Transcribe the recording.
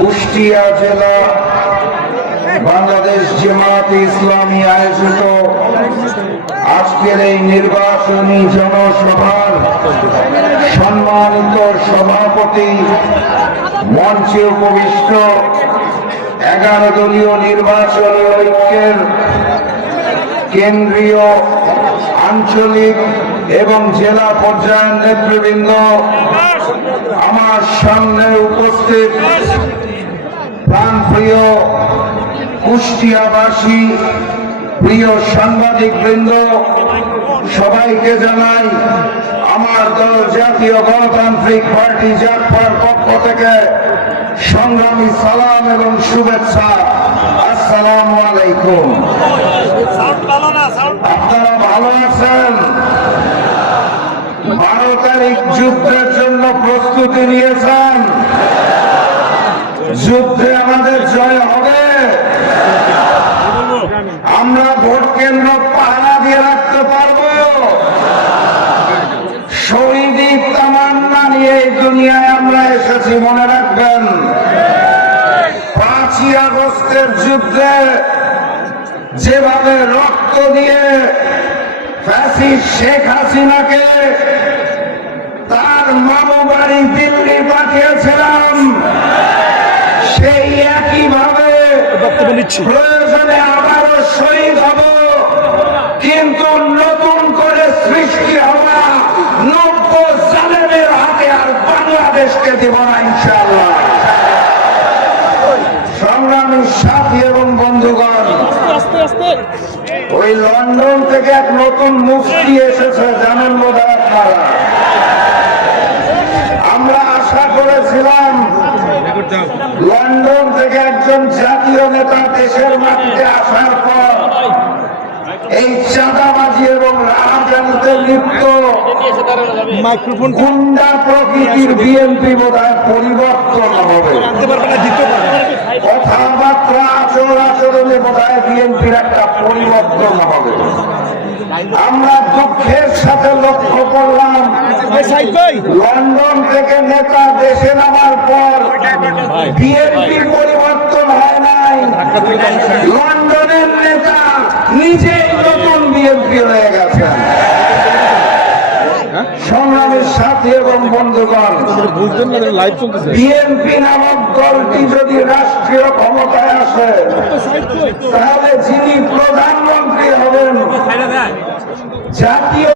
কুষ্টিয়া জেলা বাংলাদেশ জামায়াতে ইসলামী আয়োজিত আজকের এই নির্বাচনী জনসভার সম্মানিত সভাপতি, মঞ্চে উপবিষ্ট 11 দলীয় নির্বাচনী ঐক্যের কেন্দ্রীয়, আঞ্চলিক এবং জেলা পর্যায়ের নেতৃবৃন্দ, আমার সামনে উপস্থিত প্রাণপ্রিয় কুষ্টিয়াবাসী, প্রিয় সাংবাদিক বৃন্দ, সবাইকে জানাই আমার দল জাতীয় গণতান্ত্রিক পার্টি জাগপার পক্ষ থেকে সংগ্রামী সালাম এবং শুভেচ্ছা। আসসালামু আলাইকুম। আপনারা ভালো আছেন? 12 তারিখ যুদ্ধের জন্য প্রস্তুতি নিয়েছেন? যুদ্ধে আমাদের জয় হবে? আমরা ভোট কেন্দ্র পাহারা দিয়ে রাখতে পারবো? শহীদি তামান্না নিয়ে এই দুনিয়ায় আমরা এসেছি, মনে রাখবেন। 5ই আগস্টের যুদ্ধে যেভাবে রক্ত দিয়ে ফ্যাসিস্ট শেখ হাসিনাকে তার মামু বাড়ি দিল্লি পাঠিয়েছিলাম, সেই একইভাবে প্রয়োজনে আবারও শহীদ হব, কিন্তু নতুন করে সৃষ্টি হওয়া 90 জালেমের হাতে আর বাংলাদেশকে দেব না ইনশাআল্লাহ। সংগ্রামী সাথী এবং বন্ধুগণ, ওই লন্ডন থেকে এক নতুন মুফতি এসেছে, জানেন বোধহয় আপনারা। আমরা আশা করেছিলাম লন্ডন থেকে একজন জাতীয় নেতা দেশের মাটিতে আসার পর এই চাঁদাবাজি এবং রাজনীতিতে লিপ্ত গুন্ডা প্রকৃতির বিএনপি বোধহয় পরিবর্তন হবে, কথাবার্তা আচরণে বোধহয় বিএনপির একটা পরিবর্তন হবে। আমরা দুঃখের সাথে লক্ষ্য করলাম লন্ডন থেকে নেতা দেশে নামার পর বিএনপির পরিবর্তন হয় নাই, লন্ডনের নেতা নিজেই নতুন বিএনপি হয়ে গেছেন। সংগ্রামের সাথী এবং বন্ধুগণ, বিএনপি নামক দলটি যদি রাষ্ট্রীয় ক্ষমতায় আসে, তাহলে যিনি প্রধানমন্ত্রী হবেন জাতীয়